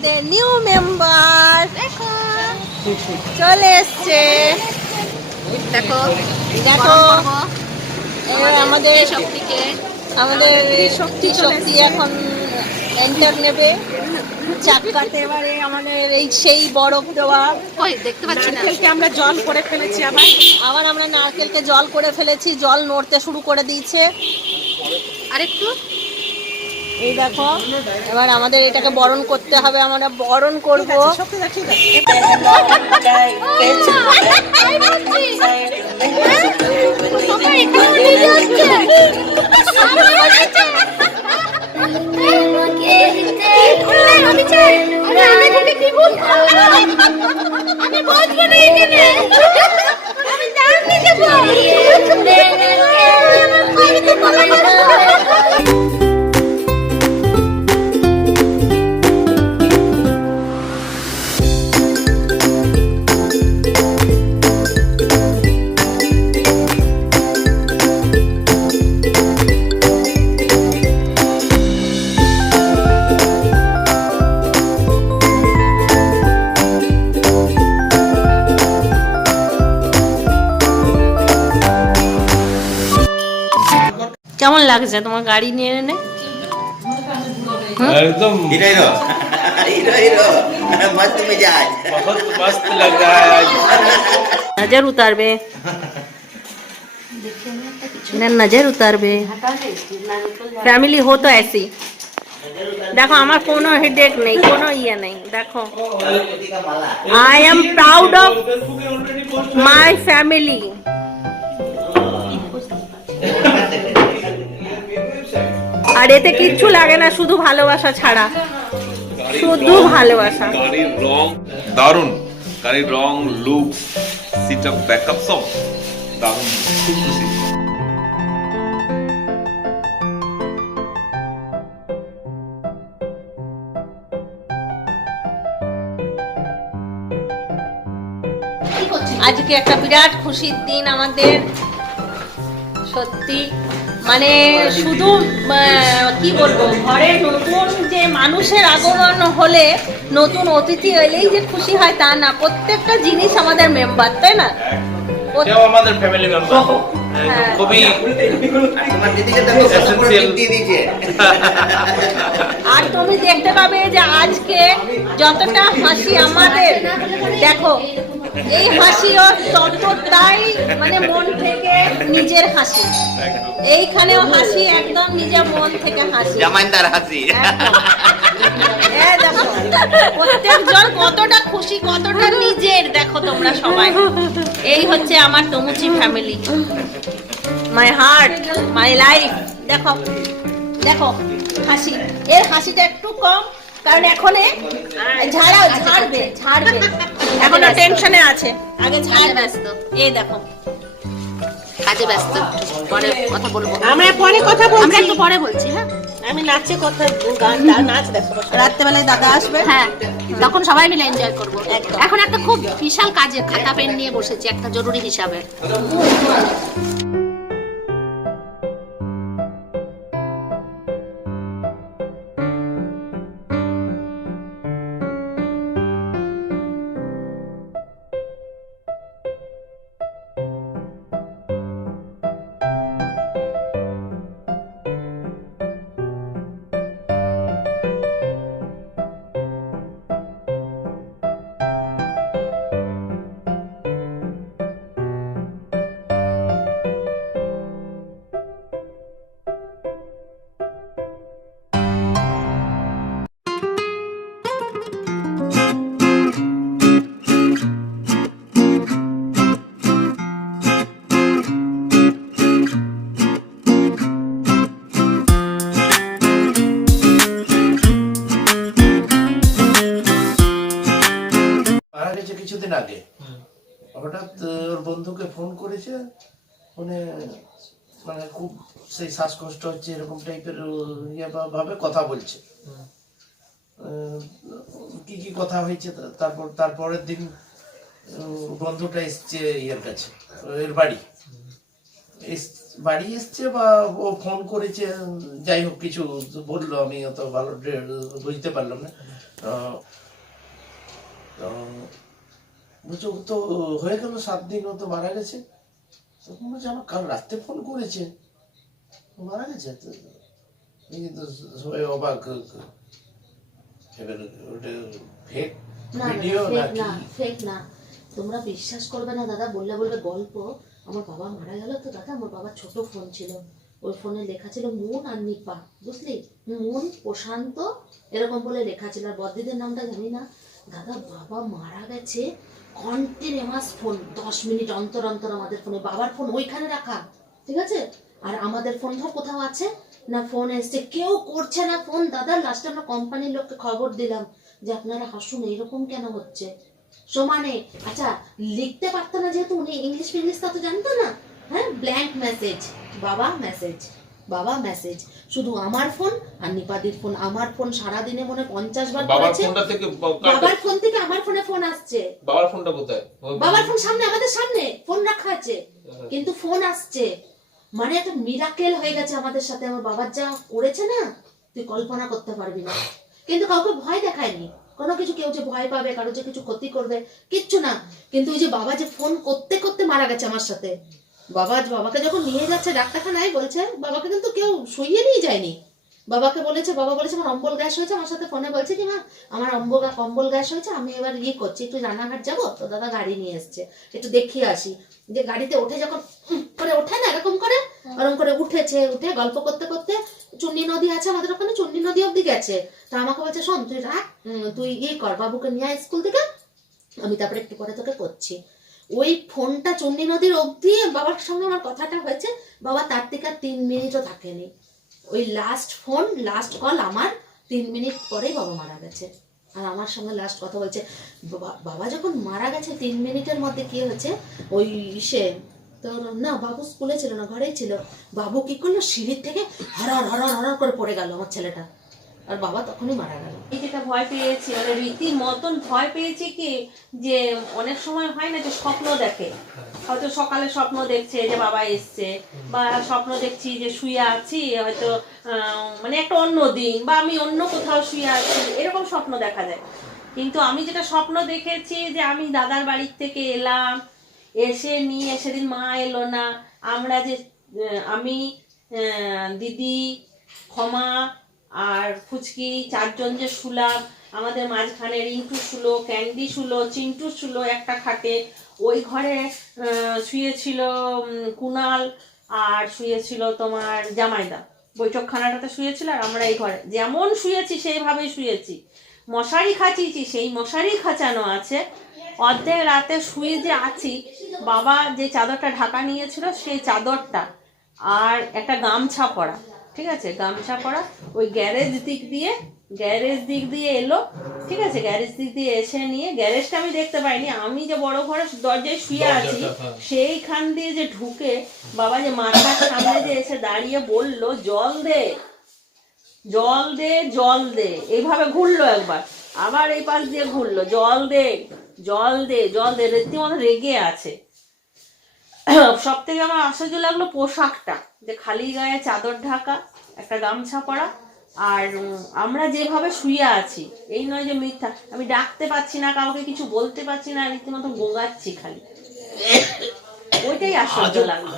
আমাদের new member চলে এসছে। দেখো দেখো এবার আমাদের শক্তি শক্তি এখন এন্টার নেবে চাক্কাতে। এবারে আমাদের এই সেই বরফ দেওয়া কই দেখতে পাচ্ছি না। নারকেলকে আমরা জল করে ফেলেছি, আবার আমরা নারকেলকে জল করে ফেলেছি, জল নড়তে শুরু করে দিয়েছে। আরেকটু এই দেখো এবার আমাদের এটাকে বরণ করতে হবে, আমরা বরণ করবো। কেমন লাগছে তোমার গাড়ি নিয়ে এনে? एकदम हीरो हीरो हीरो मस्त मिजाज बहुत मस्त लग रहा है आज। नजर उतारबे ना, नजर उतारबे। फैमिली हो तो ऐसी। देखो আমার কোনো হেডেক নেই, কোনো ইয়ে নেই। দেখো I am proud of my family. আর এতে কিচ্ছু লাগে না, শুধু ভালোবাসা ছাড়া, শুধু ভালোবাসা। গাড়ির রং দারুণ, গাড়ির রং, লুক, সিট আপ, ব্যাকআপ সব দারুণ, খুব খুশি। আজকে একটা বিরাট খুশির দিন আমাদের, সত্যি। মানে শুধু কি বলবো, ঘরে নতুন যে মানুষের আগমন হলে, নতুন অতিথি এলেই যে খুশি হয় তা না, প্রত্যেকটা জিনিস আমাদের মেম্বার, তাই না? এটাও আমাদের ফ্যামিলি মেম্বার, খুবই তোমার দিদিকে তো কত বড় টিপ দিয়ে দিয়েছে। আর তুমি দেখতে পাবে যে আজকে যতটা হাসি আমাদের, দেখো এই হাসিও ততটাই মানে মন থেকে নিজের হাসি। এইখানেও হাসি, একদম নিজের মন থেকে হাসি, জামাইদার হাসি। দেখো প্রত্যেকজন কতটা খুশি, কতটা নিজের। দেখো তোমরা সবাই, এই হচ্ছে আমার তমুচি family, my heart, my life. দেখো দেখো হাসি, এর হাসিটা একটু কম, কারণ এখনে ঝাড়বে এখনো টেনশনে আছে, আগে ঝাড় ব্যস্ত। এই দেখো কাজে ব্যস্ত, পরে কথা বলবো। আমরা পরে কথা বলছি, আমরা একটু পরে বলছি। হ্যাঁ আমি নাচে কথা, গান নাচ দেখো, রাত্রেবেলায় দাদা আসবে, হ্যাঁ তখন সবাই মিলে এনজয় করবো। এখন একটা খুব বিশাল কাজে খাতা পেন নিয়ে বসেছি, একটা জরুরি হিসাবে। কিছুদিন আগে হঠাৎ ওর বন্ধুকে ফোন করেছে, মানে খুব সেই শ্বাসকষ্ট হচ্ছে, এরকম টাইপের ভাবে কথা বলছে। কি কি কথা হয়েছে, তারপরের দিন বন্ধুটা এসছে ইয়ের কাছে, এর বাড়ি এসছে বা ও ফোন করেছে, যাই হোক কিছু বললো, আমি অত ভালো বুঝতে পারলাম না। বলছে ও তো হয়ে গেল 7 দিন, ও তো মারা গেছে। তখন বলছে আমার কাল রাত্রে ফোন করেছে, ও মারা গেছে। তো কিন্তু সবাই অবাক, এবার ওটা ফেক ভিডিও নাকি? ফেক না, তোমরা বিশ্বাস করবে না দাদা, বললে গল্প। আমার বাবা মারা গেল তো দাদা, আমার বাবার ছোট ফোন ছিল, ওই ফোনে লেখা ছিল মুন আর নিপা, বুঝলি, মুন প্রশান্ত এরকম বলে লেখা ছিল, আর বদ্দিদের নামটা জানি না। দাদা বাবা মারা গেছে, কন্টিনিউয়াস ফোন 10 মিনিট অন্তর অন্তর আমাদের ফোনে, বাবার ফোন ওইখানে রাখা, ঠিক আছে, আর আমাদের ফোন ধর কোথাও আছে না, ফোন এসছে, কেউ করছে না ফোন। দাদা লাস্টে আমরা কোম্পানির লোককে খবর দিলাম যে আপনারা হাসুন, এরকম কেন হচ্ছে সমানে। আচ্ছা লিখতে পারতো না, যেহেতু উনি ইংলিশ তা তো জানতো না, হ্যাঁ, ব্ল্যাঙ্ক মেসেজ, বাবা মেসেজ, বাবা মেসেজ, শুধু আমার ফোন আর নিপাদির ফোন। আমার ফোন সারাদিনে মনে 50 বার বাবার করেছে। ফোনটা থেকে বাবার ফোন থেকে আমার ফোনে ফোন আসছে। বাবার ফোনটা কোথায়? বাবার ফোন সামনে, আমাদের সামনে ফোন রাখা আছে, কিন্তু ফোন আসছে। মানে একটা মিরাকেল হয়ে গেছে আমাদের সাথে। আমার বাবার যা করেছে না, তুই কল্পনা করতে পারবি না। কিন্তু কাউকে ভয় দেখায়নি, কোনো কিছু, কেউ যে ভয় পাবে, কারো যে কিছু ক্ষতি করবে, কিচ্ছু না। কিন্তু ওই যে বাবা যে ফোন করতে করতে মারা গেছে আমার সাথে, বাবাকে যখন নিয়ে যাচ্ছে ডাক্তারখানায়, বলছে বাবাকে কিন্তু কেউ শুইয়ে নিয়ে যায়নি। বাবা বলেছে আমার অম্বল গ্যাস হয়েছে, আমার সাথে ফোনে বলছে কি মা আমার অম্বল গ্যাস হয়েছে, আমি এবার করছি, একটু রানাঘাট যাবো, তো দাদা গাড়ি নিয়ে এসছে, একটু দেখিয়ে আসি। যে গাড়িতে ওঠে যখন করে ওঠে না এরকম করে, ওরকম করে উঠে গল্প করতে করতে চুন্নি নদী আছে আমাদের ওখানে, চুন্নি নদী অব্দি গেছে। তা আমাকে বলছে শোন তুই রাখ, তুই কর, বাবুকে নিয়ে আয় স্কুল থেকে, আমি তারপরে একটু পরে তোকে করছি। ওই ফোনটা চুন্নি নদীর অব্দি বাবার সঙ্গে আমার কথাটা হয়েছে। বাবা তার থেকে আর 3 মিনিটও থাকেনি। ওই লাস্ট ফোন, লাস্ট কল আমার 3 মিনিট পরেই বাবা মারা গেছে। আর আমার সঙ্গে লাস্ট কথা বলছে। বাবা যখন মারা গেছে 3 মিনিটের মধ্যে কি হয়েছে, ওই তোর না, বাবু স্কুলে ছিল না, ঘরেই ছিল। বাবু কি করলো, সিঁড়ির থেকে হরর হরর হরর করে পড়ে গেল আমার ছেলেটা, আর বাবা তখনই মারা গেল। এই যেটা ভয় পেয়েছি, মানে রীতি মতন ভয় পেয়েছি কি, যে অনেক সময় হয় না যে স্বপ্ন দেখে, হয়তো সকালে স্বপ্ন দেখছে যে বাবা এসছে, বা স্বপ্ন দেখছি যে শুয়ে আছি হয়তো মানে একটা অন্য দিন, বা আমি অন্য কোথাও শুয়ে আছি, এরকম স্বপ্ন দেখা যায়। কিন্তু আমি যেটা স্বপ্ন দেখেছি যে আমি দাদার বাড়ির থেকে এলাম, এসে নিয়ে সেদিন মা এলো না, আমরা যে আমি দিদি ক্ষমা আর ফুচকি 4 জন যে শুলাম, আমাদের মাঝখানে রিন্টু শুলো, ক্যান্ডি শুলো, চিন্টু শুলো একটা খাটে, ওই ঘরে শুয়েছিল কুনাল, আর শুয়েছিল তোমার জামাইদা, বৈঠকখানাটাতে শুয়েছিল, আর আমরা এই ঘরে যেমন শুয়েছি সেইভাবেই শুয়েছি। মশারি খাঁচিয়েছি, সেই মশারি খাঁচানো আছে। অর্ধেক রাতে শুয়ে যে আছি, বাবা যে চাদরটা ঢাকা নিয়েছিল সেই চাদরটা আর একটা গামছা পরা, ঠিক আছে, গামছা পরা, ওই গ্যারেজ দিক দিয়ে এলো, ঠিক আছে, গ্যারেজ দিক দিয়ে এসে নিয়ে, গ্যারেজটা আমি দেখতে পাইনি, আমি যে বড় ঘরের দরজায় শুয়ে আছি সেইখান দিয়ে যে ঢুকে বাবা যে মাথার সামনে যে এসে দাঁড়িয়ে বলল জল দে জল দে জল দে, এইভাবে ঘুরলো একবার, আবার এই পাশ দিয়ে ঘুরলো, জল দে জল দে জল দে, রীতিমতো রেগে আছে। সব থেকে আমার আশ্চর্য লাগলো পোশাকটা, যে খালি গায়ে চাদর ঢাকা, একটা গামছা পরা, আর আমরা যেভাবে শুয়ে আছি, এই নয় যে মিথ্যা, আমি ডাকতে পাচ্ছি না, কাউকে কিছু বলতে পারছি না, রীতিমতো গোঙাচ্ছি খালি, ওইটাই আশ্চর্য লাগলো।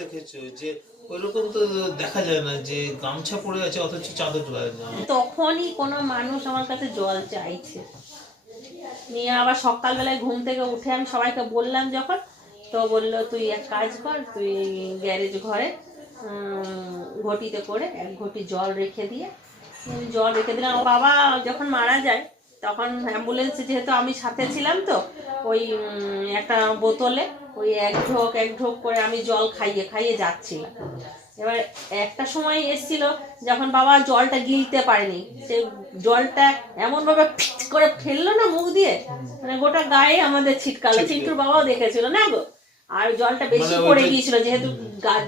দেখেছো যে ওইরকম তো দেখা যায় না যে গামছা পরে আছে অথচ চাদর গায়ে না। তখনই কোনো মানুষ আমার কাছে জল চাইছে, নিয়ে আবার সকালবেলায় ঘুম থেকে উঠে আমি সবাইকে বললাম যখন, তো বললো তুই এক কাজ কর, তুই গ্যারেজ ঘরে ঘটিতে করে 1 ঘটি জল রেখে দিলাম। বাবা যখন মারা যায় তখন অ্যাম্বুলেন্সে, যেহেতু আমি সাথে ছিলাম, তো ওই একটা বোতলে ওই এক ঢোক করে আমি জল খাইয়ে যাচ্ছিলাম। এবার একটা সময় এসেছিল যখন বাবা জলটা গিলতে পারেনি, সে জলটা এমনভাবে ফিট করে ফেললো না মুখ দিয়ে, মানে গোটা গায়ে আমাদের ছিটকালো। চিন্টুর বাবাও দেখেছিল না গো, আর জলটা বেশি পড়ে গিয়েছিল, যেহেতু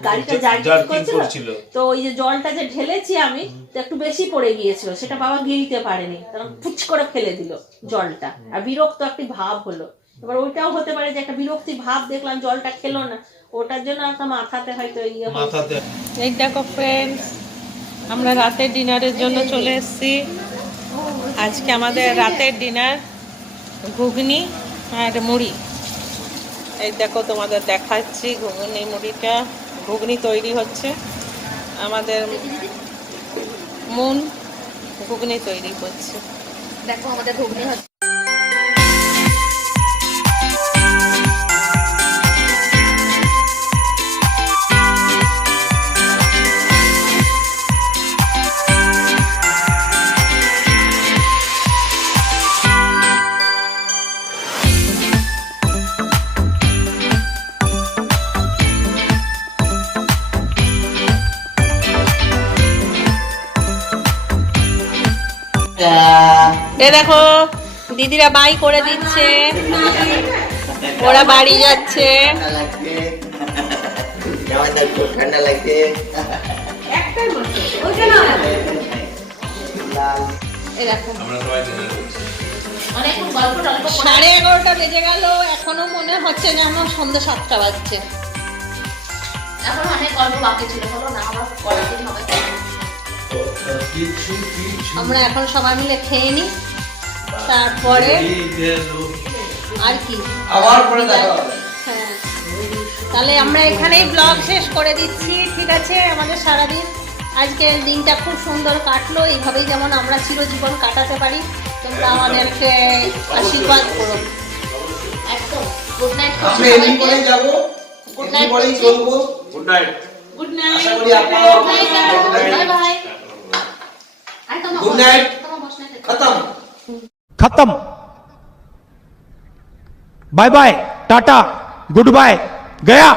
গাড়িটা জার্কিং করছিল, তো ওই যে জলটা যে ঢেলেছি আমি, তো একটু বেশি পড়ে গিয়েছিল, সেটা বাবা গিলতে পারেনি, তখন ফুচ করে ফেলে দিল জলটা, আর বিরক্ত একটি ভাব হলো। এবার ওইটাও হতে পারে যে একটা বিরক্তি ভাব দেখলাম, জলটা খেলো না, ওটার জন্য একটা মাথাতে হয়তো ইয়ে হয়েছে। এই দেখো ফ্রেন্ডস, আমরা রাতের ডিনারের জন্য চলে এসেছি। আজকে আমাদের রাতের ডিনার ঘুগনি আর মুড়ি। এই দেখো তোমাদের দেখাচ্ছি ঘুগনি মুড়িটা। ঘুগনি তৈরি হচ্ছে, আমাদের মন ঘুগনি তৈরি করছে। দেখো আমাদের ঘুগনি হচ্ছে। এ দেখো দিদিরা বাই করে দিচ্ছে, ওরা বাড়ি যাচ্ছে। ঠান্ডা লাগছে জামাইদার খুব ঠান্ডা লাগছে এই দেখো আমরা সবাই ডিনার করছি। অনেকক্ষণ গল্প টল্প করে 11:30 বেজে গেল, এখনো মনে হচ্ছে যেন সন্ধ্যে 7টা বাজছে। এখন অনেক গল্প বাকি ছিল, হলো না আবার পরের দিন হবে। আমরা এখন সবাই মিলে খেয়ে নিই, তারপরে আর কি আবার পরে দেখা হবে। হ্যাঁ, তাহলে আমরা এখানেই ব্লগ শেষ করে দিচ্ছি। ঠিক আছে, আমাদের সারাদিন আজকের দিনটা খুব সুন্দর কাটলো। এইভাবেই যেমন আমরা চিরজীবন কাটাতে পারি, তোমরা আমাদেরকে আশীর্বাদ করো। একদম গুড নাইট। আমরা এমনি করে যাব, Good এমনি night করেই করছি। চলবো। Good night. Good night. আশা করি আপনারাও বাই বাই। Good night. খতম। खत्म bye bye tata goodbye गया।